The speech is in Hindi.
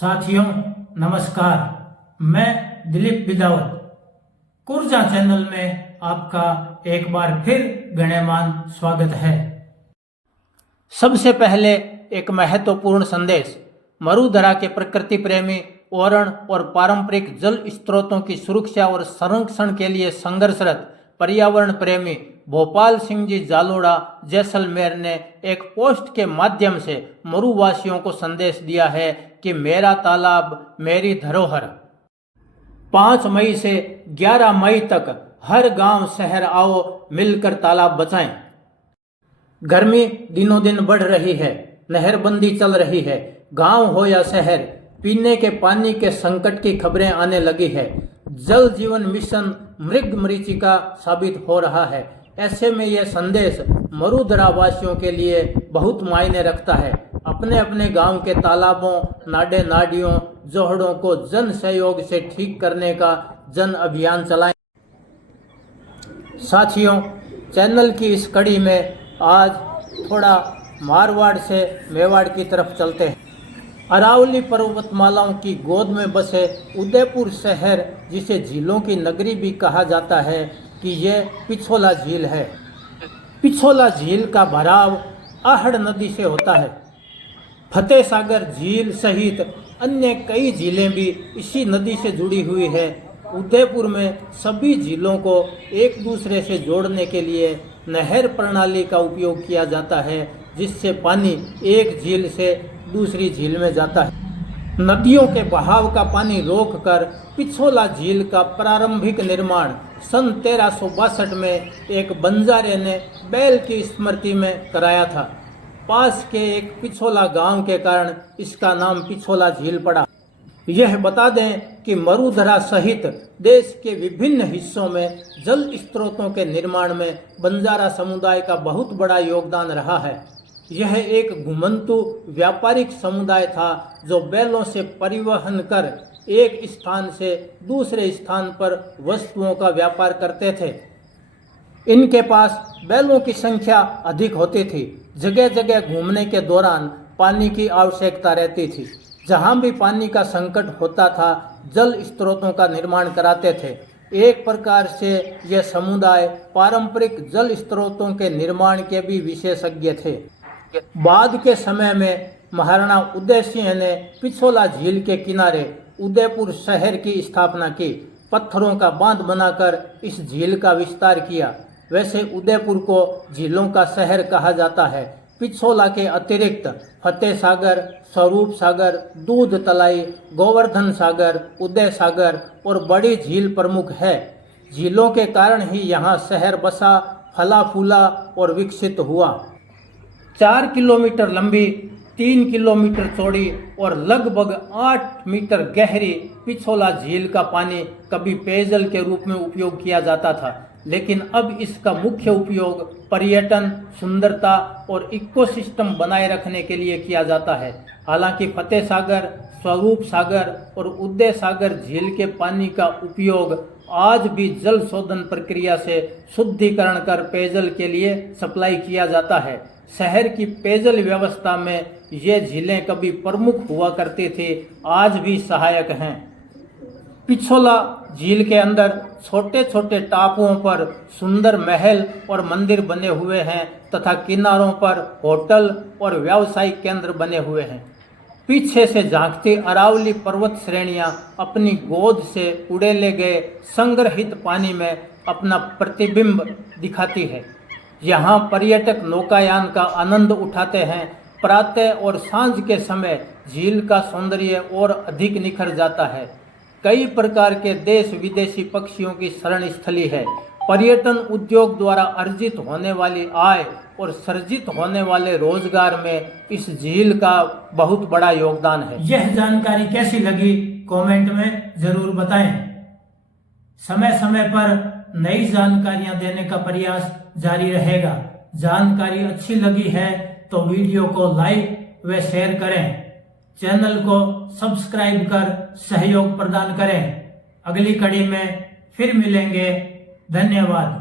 साथियों नमस्कार, मैं दिलीप बिदावत कुर्जा चैनल में आपका एक बार फिर गण्यमान स्वागत है। सबसे पहले एक महत्वपूर्ण संदेश। मरुधरा के प्रकृति प्रेमी, ओरण और पारंपरिक जल स्रोतों की सुरक्षा और संरक्षण के लिए संघर्षरत पर्यावरण प्रेमी भोपाल सिंह जी जालोड़ा जैसलमेर ने एक पोस्ट के माध्यम से मरुवासियों को संदेश दिया है कि मेरा तालाब मेरी धरोहर। 5 मई से 11 मई तक हर गांव शहर आओ मिलकर तालाब बचाएं। गर्मी दिनों दिन बढ़ रही है, नहरबंदी चल रही है। गांव हो या शहर, पीने के पानी के संकट की खबरें आने लगी है। जल जीवन मिशन मृग मरीचिका साबित हो रहा है। ऐसे में यह संदेश मरुधरा वासियों के लिए बहुत मायने रखता है। अपने अपने गांव के तालाबों, नाडे नाडियों, जोहड़ों को जन सहयोग से ठीक करने का जन अभियान चलाएं। साथियों, चैनल की इस कड़ी में आज थोड़ा मारवाड़ से मेवाड़ की तरफ चलते हैं। अरावली पर्वतमालाओं की गोद में बसे उदयपुर शहर, जिसे झीलों की नगरी भी कहा जाता है, कि यह पिछोला झील है। पिछोला झील का भराव आहड़ नदी से होता है। फतेह सागर झील सहित अन्य कई झीलें भी इसी नदी से जुड़ी हुई है। उदयपुर में सभी झीलों को एक दूसरे से जोड़ने के लिए नहर प्रणाली का उपयोग किया जाता है, जिससे पानी एक झील से दूसरी झील में जाता है। नदियों के बहाव का पानी रोककर पिछोला झील का प्रारंभिक निर्माण सन 1362 में एक बंजारे ने बैल की स्मृति में कराया था। पास के एक पिछोला गांव के कारण इसका नाम पिछोला झील पड़ा। यह बता दें कि मरुधरा सहित देश के विभिन्न हिस्सों में जल स्रोतों के निर्माण में बंजारा समुदाय का बहुत बड़ा योगदान रहा है। यह एक घुमंतु व्यापारिक समुदाय था जो बैलों से परिवहन कर एक स्थान से दूसरे स्थान पर वस्तुओं का व्यापार करते थे। इनके पास बैलों की संख्या अधिक होती थी। जगह जगह घूमने के दौरान पानी की आवश्यकता रहती थी। जहां भी पानी का संकट होता था, जल स्रोतों का निर्माण कराते थे। एक प्रकार से यह समुदाय पारंपरिक जल स्रोतों के निर्माण के भी विशेषज्ञ थे। बाद के समय में महाराणा उदय सिंह ने पिछोला झील के किनारे उदयपुर शहर की स्थापना की। पत्थरों का बांध बनाकर इस झील का विस्तार किया। वैसे उदयपुर को झीलों का शहर कहा जाता है। पिछोला के अतिरिक्त फतेह सागर, स्वरूप सागर, दूध तलाई, गोवर्धन सागर, उदय सागर और बड़ी झील प्रमुख है। झीलों के कारण ही यहाँ शहर बसा, फला फूला और विकसित हुआ। 4 किलोमीटर लंबी, 3 किलोमीटर चौड़ी और लगभग 8 मीटर गहरी पिछोला झील का पानी कभी पेयजल के रूप में उपयोग किया जाता था, लेकिन अब इसका मुख्य उपयोग पर्यटन, सुंदरता और इकोसिस्टम बनाए रखने के लिए किया जाता है। हालांकि फतेह सागर, स्वरूप सागर और उदय सागर झील के पानी का उपयोग आज भी जल शोधन प्रक्रिया से शुद्धिकरण कर पेयजल के लिए सप्लाई किया जाता है। शहर की पेयजल व्यवस्था में ये झीलें कभी प्रमुख हुआ करती थी, आज भी सहायक हैं। पिछोला झील के अंदर छोटे छोटे टापुओं पर सुंदर महल और मंदिर बने हुए हैं तथा किनारों पर होटल और व्यावसायिक केंद्र बने हुए हैं। पीछे से झांकती अरावली पर्वत श्रेणियां अपनी गोद से उड़ेले गए संग्रहित पानी में अपना प्रतिबिंब दिखाती है। यहाँ पर्यटक नौकायान का आनंद उठाते हैं। प्रातः और सांझ के समय झील का सौंदर्य और अधिक निखर जाता है। कई प्रकार के देश विदेशी पक्षियों की शरण स्थली है। पर्यटन उद्योग द्वारा अर्जित होने वाली आय और सृजित होने वाले रोजगार में इस झील का बहुत बड़ा योगदान है। यह जानकारी कैसी लगी कमेंट में जरूर बताएं। समय समय पर नई जानकारियां देने का प्रयास जारी रहेगा। जानकारी अच्छी लगी है तो वीडियो को लाइक व शेयर करें। चैनल को सब्सक्राइब कर सहयोग प्रदान करें। अगली कड़ी में फिर मिलेंगे। धन्यवाद।